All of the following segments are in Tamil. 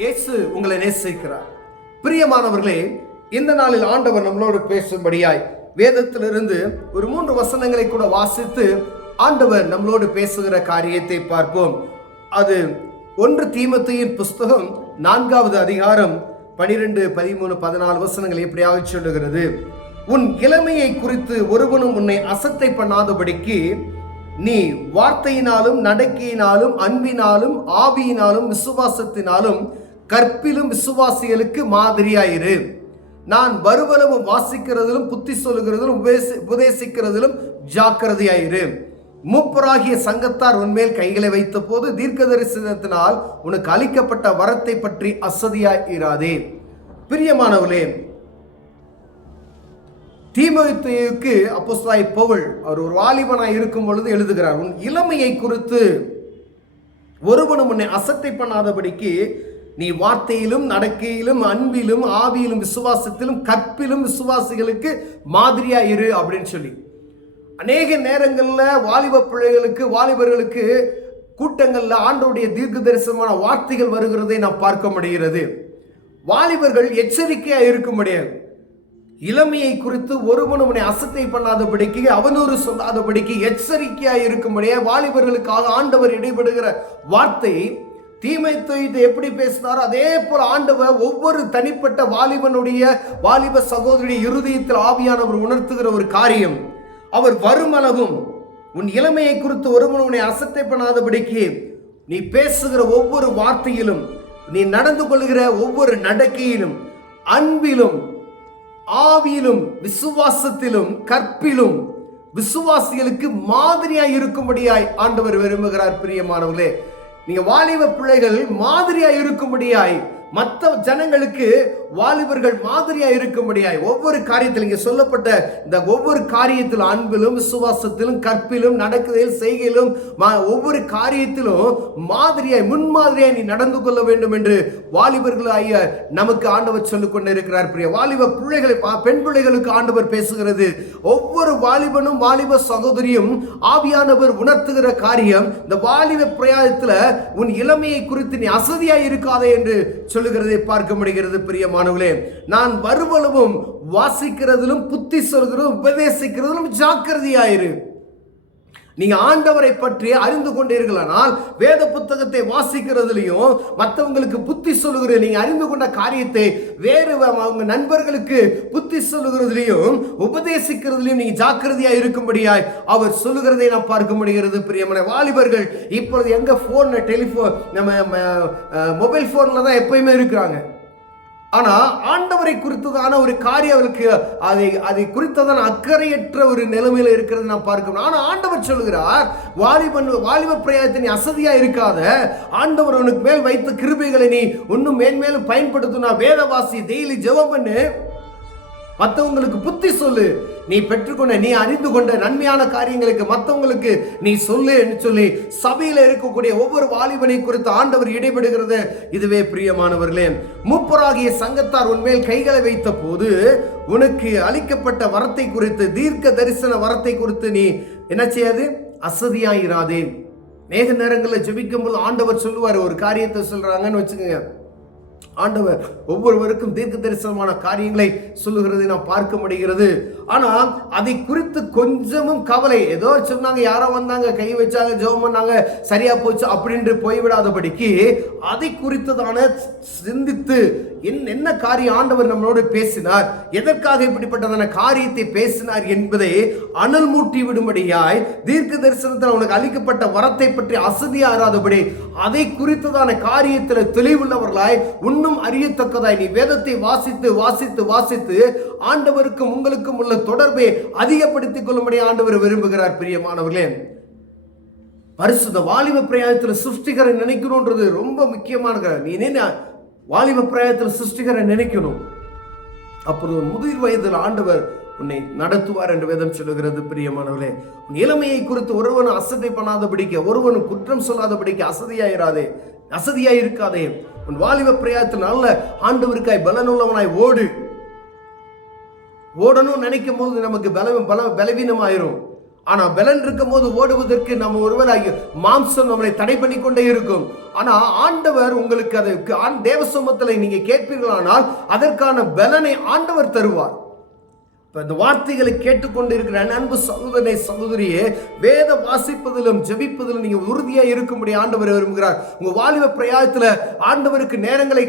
இயேசு உங்களை நேசிக்கிறார். பிரியமானவர்களே, இந்த நாளில் ஆண்டவர் நம்மளோடு பேசும்படியாய் வேதத்திலிருந்து ஒரு 3 வசனங்களை கூட வாசித்து ஆண்டவர் நம்மளோடு பேசுகிற காரியத்தை பார்ப்போம். அது 1 தீமோத்தேயுவின் புஸ்தகம் 4வது அதிகாரம் 12, 13, 14 வசனங்கள் எப்படியாக சொல்லுகிறது. உன் இளமையை குறித்து ஒருவனும் உன்னை அசட்டை பண்ணாதபடிக்கு நீ வார்த்தையினாலும் நடக்கையினாலும் அன்பினாலும் ஆவியினாலும் விசுவாசத்தினாலும் கற்பிலும் விசுவாசிகளுக்கு மாதிரியாயிரு. நான் வருவனவும் வாசிக்கிறதிலும் புத்தி சொல்லுகிறதிலும் உபதேசிக்கிறதிலும் ஜாக்கிரதையாயிரு. மூப்பராகிய சங்கத்தார் உன்மேல் கைகளை வைத்த போது தீர்க்க தரிசனத்தினால் உனக்கு அளிக்கப்பட்ட வரத்தை பற்றி அசதியாயிராதே. பிரியமானவர்களே, தீமோத்தேயுவுக்கு அப்போஸ்தலனாகிய பவுல் அவர் ஒரு வாலிபனாய் இருக்கும் பொழுது எழுதுகிறார். உன் இளமையை குறித்து ஒருவனும் உன்னை அசட்டை பண்ணாதபடிக்கு நீ வார்த்தையிலும் நடக்கையிலும் அன்பிலும் ஆவியிலும் விசுவாசத்திலும் கற்பிலும் விசுவாசிகளுக்கு மாதிரியா இரு அப்படின்னு சொல்லி அநேக நேரங்கள்ல வாலிப பிள்ளைகளுக்கு வாலிபர்களுக்கு கூட்டங்கள்ல ஆண்டவருடைய தீர்க்க தரிசனமான வார்த்தைகள் வருகிறதை நாம் பார்க்க முடிகிறது. வாலிபர்கள் எச்சரிக்கையா இருக்க முடியாது. இளமையை குறித்து ஒருவனும் உன்னை அசட்டை பண்ணாதபடிக்கு அவனூறு சொல்லாதபடிக்கு எச்சரிக்கையா இருக்கும்படியா வாலிபர்களுக்காக ஆண்டவர் இடைபடுகிற வார்த்தை தீமோத்தேயுவை எப்படி பேசினாரோ அதே போல ஆண்டவர் ஒவ்வொரு தனிப்பட்ட வாலிபனுடைய வாலிப சகோதரிய இருதயத்தில் ஆவியானவர் உணர்த்துகிற ஒரு காரியம். அவர் வருமளவும் உன் இளமையை குறித்து ஒருவன் உன்னை அசட்டை பண்ணாதபடிக்கு நீ பேசுகிற ஒவ்வொரு வார்த்தையிலும் நீ நடந்து கொள்கிற ஒவ்வொரு நடக்கையிலும் அன்பிலும் ஆவியிலும் விசுவாசத்திலும் கற்பிலும் விசுவாசிகளுக்கு மாதிரியாய் இருக்கும்படியாய் ஆண்டவர் விரும்புகிறார். பிரியமானவர்களே, நீங்க வாலிப பிள்ளைகள் மாதிரியாய் இருக்கும்படியாய் மற்ற ஜனங்களுக்கு வாலிபர்கள் மாதிரியா இருக்கும்படியாய் ஒவ்வொரு காரியத்தில் இங்கே சொல்லப்பட்ட இந்த ஒவ்வொரு காரியத்திலும் அன்பிலும் விசுவாசத்திலும் கற்பிலும் நடக்குதல் செய்கையிலும் ஒவ்வொரு காரியத்திலும் மாதிரியாய் முன்மாதிரியாய் நீ நடந்து கொள்ள வேண்டும் என்று வாலிபர்கள் ஆகிய நமக்கு ஆண்டவர் சொல்லிக் கொண்டு இருக்கிறார். பிரிய வாலிப பிள்ளைகளை பெண் பிள்ளைகளுக்கு ஆண்டவர் பேசுகிறது. ஒவ்வொரு வாலிபனும் வாலிப சகோதரியும் ஆவியானவர் உணர்த்துகிற காரியம் இந்த வாலிப பிரயாணத்துல உன் இளமையை குறித்து நீ அசதியாய் இருக்காதே என்று சொல்லுகிறதை பார்க்க முடிகிறது. பிரியமானவர்களே, நான் வருவளவும் வாசிக்கிறதிலும் புத்தி சொல்கிறதும் உபதேசிக்கிறதிலும் ஜாக்கிரதையாயிரு. நீங்க ஆண்டவரை பற்றி அறிந்து கொண்டீர்களானால் வேத புத்தகத்தை வாசிக்கிறதுலையும் மற்றவங்களுக்கு புத்தி சொல்லுகிற நீங்க அறிந்து கொண்ட காரியத்தை வேறு அவங்க நண்பர்களுக்கு புத்தி சொல்லுகிறதுலையும் உபதேசிக்கிறதுலையும் நீங்க ஜாக்கிரதையா இருக்கும்படியாய் அவர் சொல்லுகிறதை நாம் பார்க்க முடிகிறது. பிரியமான வாலிபர்கள் இப்பொழுது எங்க போன் டெலிபோன் நம்ம மொபைல் போன்ல தான் எப்பயுமே இருக்கிறாங்க. ஆனா ஆண்டவரை குறித்ததான ஒரு காரியம் அவளுக்கு அதை குறித்ததான அக்கறையற்ற ஒரு நிலைமையில இருக்கிறது நான் பார்க்கணும். ஆனா ஆண்டவர் சொல்லுகிறார், வாலிப பிரயாணத்தை நீ அசதியா இருக்காத. ஆண்டவர் உனக்கு மேல் வைத்த கிருபைகளை நீ இன்னும் மேன்மேலும் பயன்படுத்தினா வேதவாசி டெய்லி ஜெபம் பண்ணு, மற்றவங்களுக்கு புத்தி சொல்லு, நீ பெற்றுக்கொண்ட நீ அறிந்து கொண்ட நன்மையான காரியங்களுக்கு மற்றவங்களுக்கு நீ சொல்லு என்று சொல்லி சபையில இருக்கக்கூடிய ஒவ்வொரு வாலிபனை குறித்து ஆண்டவர் இடைபடுகிறது. இதுவே பிரியமானவர்களே, மூப்பராகிய சங்கத்தார் உன்மேல் கைகளை வைத்த போது உனக்கு அளிக்கப்பட்ட வரத்தை குறித்து தீர்க்க தரிசன வரத்தை குறித்து நீ என்ன செய்யாது அசதியாயிராதே. நேக நேரங்களில் ஜெபிக்கும் போது ஆண்டவர் சொல்லுவார், ஒரு காரியத்தை சொல்றாங்கன்னு வச்சுக்கோங்க, ஆண்டவர் ஒவ்வொருவருக்கும் தீர்க்க தரிசனமான காரியங்களை சொல்லுகிறதை நாம் பார்க்க முடிகிறது. ஆனா அதை குறித்து கொஞ்சமும் கவலை, ஏதோ சொன்னாங்க, யாரோ வந்தாங்க, கை வச்சாங்க, ஜெபம் பண்ணாங்க, சரியா போச்சு அப்படின்னு போய்விடாதபடிக்கு அதை குறித்ததான சிந்தித்து என்ன காரியம் ஆண்டவர் நம்மளோடு பேசினார், எதற்காக இப்படிப்பட்டதான காரியத்தை பேசினார் என்பதை அனல் மூட்டி விடும்படியாய் தீர்க்க தரிசனத்தில் உனக்கு அளிக்கப்பட்ட வரத்தை பற்றி அசதியாராதபடி அதை குறித்ததான காரியத்தில் தெளிவுள்ளவர்களாய் இன்னும் அறியத்தக்கதாய் நீ வேதத்தை வாசித்து வாசித்து வாசித்து ஆண்டவருக்கும் உங்களுக்கும் உள்ள தொடர்பை அதிகப்படுத்திக் கொள்ளும்படி ஆண்டவர் விரும்புகிறார். பிரியமானவர்களே, பரிசுத்த வாலிப பிரயாணத்தில் சிருஷ்டிகரை நினைக்கணும்ன்றது ரொம்ப முக்கியமான. நீ என்ன வாலிப பிரயாணத்தில் சிருஷ்டிகரை நினைக்கணும், அப்போது முதிர் வயதில் ஆண்டவர் உன்னை நடத்துவார் என்று வேதம் சொல்லுகிறது. பிரியமானவர்களே, உன் இளமையை குறித்து ஒருவனும் அசட்டை பண்ணாதபடிக்க ஒருவனும் குற்றம் சொல்லாதபடிக்க அசதியாய் இருக்காதே. உன் வாலிப பிரயாணத்தில் நல்ல ஆண்டவருக்காய் பலனுள்ளவனாய் ஓடணும் நினைக்கும் போது நமக்கு பலவீனமாயிரும். ஆனா பலன் இருக்கும் போது ஓடுவதற்கு நம்ம ஒருவராகி மாம்சம் நம்மளை தடை பண்ணி கொண்டே இருக்கும். ஆனா ஆண்டவர் உங்களுக்கு அதை தேவ சமூகத்தில் நீங்க கேட்பீர்களானால் அதற்கான பலனை ஆண்டவர் தருவார். இந்த வார்த்தைகளை கேட்டுக்கொண்டிருக்கிற அன்பு சகோதரனை சகோதரியே, வேத வாசிப்பதிலும் ஜெபிப்பதிலும் நீங்க உறுதியா இருக்கும்படி ஆண்டவர் விரும்புகிறார். உங்க வாலிப பிரயாணத்துல ஆண்டவருக்கு நேரங்களை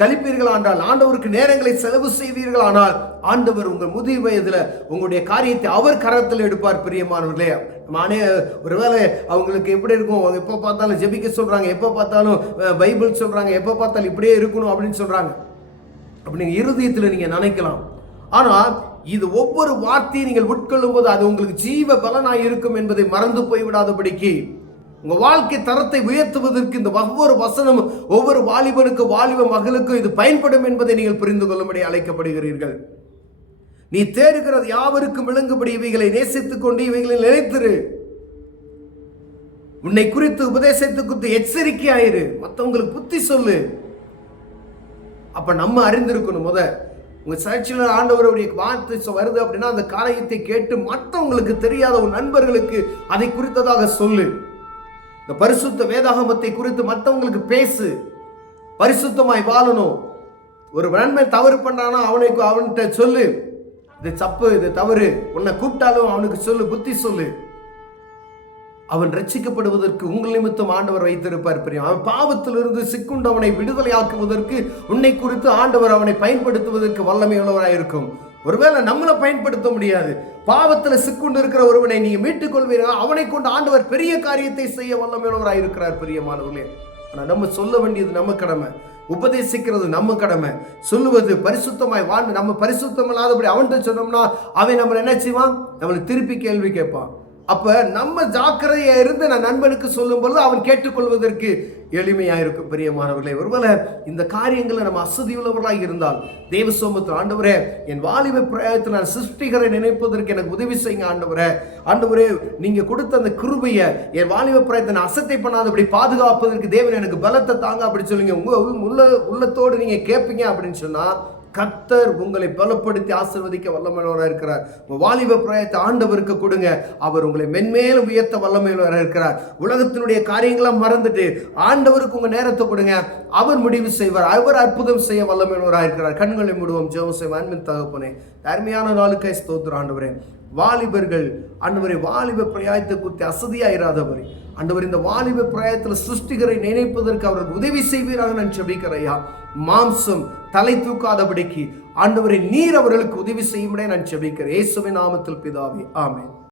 கழிப்பீர்கள் ஆனால், ஆண்டவருக்கு நேரங்களை செலவு செய்வீர்கள் ஆனால், ஆண்டவர் உங்கள் முதிர் வயதுல உங்களுடைய காரியத்தை அவர் கரத்தில் எடுப்பார். பிரியமானவர்களே, நானே ஒருவேளை அவங்களுக்கு எப்படி இருக்கும், எப்போ பார்த்தாலும் ஜெபிக்க சொல்றாங்க, எப்போ பார்த்தாலும் பைபிள் சொல்றாங்க, எப்போ பார்த்தாலும் இப்படியே இருக்கணும் அப்படின்னு சொல்றாங்க அப்படின்னு இருதயத்தில் நீங்க நினைக்கலாம். ஆனால் இது ஒவ்வொரு வார்த்தையை நீங்கள் உட்கொள்ளும் போது அது உங்களுக்கு ஜீவ பலனாய் இருக்கும் என்பதை மறந்து போய்விடாதபடிக்கு உங்க வாழ்க்கை தரத்தை உயர்த்துவதற்கு இந்த ஒவ்வொரு வசனமும் ஒவ்வொரு வாலிபனுக்கு வாலிப மகளுக்கும் இது பயன்படும் என்பதை நீங்கள் புரிந்து கொள்ளும்படி அழைக்கப்படுகிறீர்கள். நீ தேடுகிறது யாவருக்கும் விளங்கும்படி இவைகளை நேசித்துக் கொண்டு இவைகளை நினைத்திரு. உன்னை குறித்து உபதேசத்தை குறித்து எச்சரிக்கையாயிரு, மற்றவங்களுக்கு புத்தி சொல்லு. அப்ப நம்ம அறிந்திருக்கணும். உங்க சர்ச்சில் ஆண்டவருடைய வார்த்தை வருது அப்படின்னா அந்த காரியத்தை கேட்டு மற்றவங்களுக்கு தெரியாத உன் நண்பர்களுக்கு அதை குறித்ததாக சொல்லு. இந்த பரிசுத்த வேதாகமத்தை குறித்து மற்றவங்களுக்கு பேசு. பரிசுத்தமாய் வாழணும். ஒரு நண்பன் தவறு பண்றானா அவன்கிட்ட சொல்லு, இது தப்பு, இது தவறு. உன்னை கூப்பிட்டாலும் அவனுக்கு சொல்லு, புத்தி சொல்லு. அவன் ரட்சிக்கப்படுவதற்கு உங்கள் நிமித்தம் ஆண்டவர் வைத்திருப்பார். அவன் பாவத்திலிருந்து சிக்குண்டவனை விடுதலையாக்குவதற்கு உன்னை குறித்து ஆண்டவர் அவனை பயன்படுத்துவதற்கு வல்லமை உள்ளவராயிருக்கும். ஒருவேளை நம்மளை பயன்படுத்த முடியாது, பாவத்துல சிக்குண்டு இருக்கிற ஒருவனை நீங்க மீட்டுக் கொள்வீர்கள், அவனை கொண்டு ஆண்டவர் பெரிய காரியத்தை செய்ய வல்லமை உள்ளவராயிருக்கிறார். பிரியமானவர்களே, ஆனா நம்ம சொல்ல வேண்டியது நம்ம கடமை, உபதேசிக்கிறது நம்ம கடமை. சொல்லுவது பரிசுத்தமாய் வாழ்ந்து நம்ம பரிசுத்தம் இல்லாதபடி அவன்கிட்ட சொன்னோம்னா அவன் நம்மளை என்ன செய்வான், நம்மளை திருப்பி கேள்வி கேட்பான். அப்ப நம்ம ஜாக்கிரதையா இருந்து நான் நண்பனுக்கு சொல்லும் பொழுது அவன் கேட்டுக்கொள்வதற்கு எளிமையா இருக்கும். பிரியமானவர்களே, ஒருவேளை இந்த காரியங்களை நம்ம அசதி உள்ளவர்களாக இருந்தால் தேவ சமூகத்தில், ஆண்டவரே என் வாலிப பிரயாணத்தில் நான் சிருஷ்டிகரை நினைப்பதற்கு எனக்கு உதவி செய்யுங்க ஆண்டவரே. ஆண்டவரே, நீங்க கொடுத்த அந்த கிருபையை என் வாலிப பிரயாணத்தை நான் அசட்டை பண்ணாதபடி பாதுகாப்பதற்கு தேவன் எனக்கு பலத்தை தாங்க அப்படி சொல்லுங்க. உங்க உள்ளத்தோடு நீங்க கேட்பீங்க அப்படின்னு சொன்னா கர்த்தர் உங்களை பலப்படுத்தி ஆசீர்வதிக்க வல்லமையுள்ளவராக இருக்கிறார். வாலிப பிரயாணத்தை ஆண்டவருக்கு கொடுங்க, அவர் உங்களை மென்மேலும் உயர்த்த வல்லமையுள்ளவராக இருக்கிறார். உலகத்தினுடைய காரியங்களை மறந்துட்டு ஆண்டவருக்கு உங்க நேரத்தை கொடுங்க, அவர் முடிவு செய்வார், அவர் அற்புதம் செய்ய வல்லமையுள்ளவராக இருக்கிறார். கண்களை மூடுவோம், ஜெபம் செய்வோம். அன்பின் தகப்பனே, அருமையான நாளுக்காய் ஸ்தோத்திரம் ஆண்டவரே. வாலிபர்கள் ஆண்டவரை வாலிப பிரயாணத்தை குறித்து அசதியாயிராதவரை ஆண்டவர் இந்த வாலிப பிரயாணத்தில் சிருஷ்டிகரை நினைப்பதற்கு அவருக்கு உதவி செய்வீராக நான் ஜெபிக்கிறையா. மாம்சம் தலை தூக்காதபடிக்கு ஆண்டவரை நீர் அவர்களுக்கு உதவி செய்யும்படியே நான் ஜெபிக்கிறேன். இயேசுவின் நாமத்தில் பிதாவே, ஆமென்.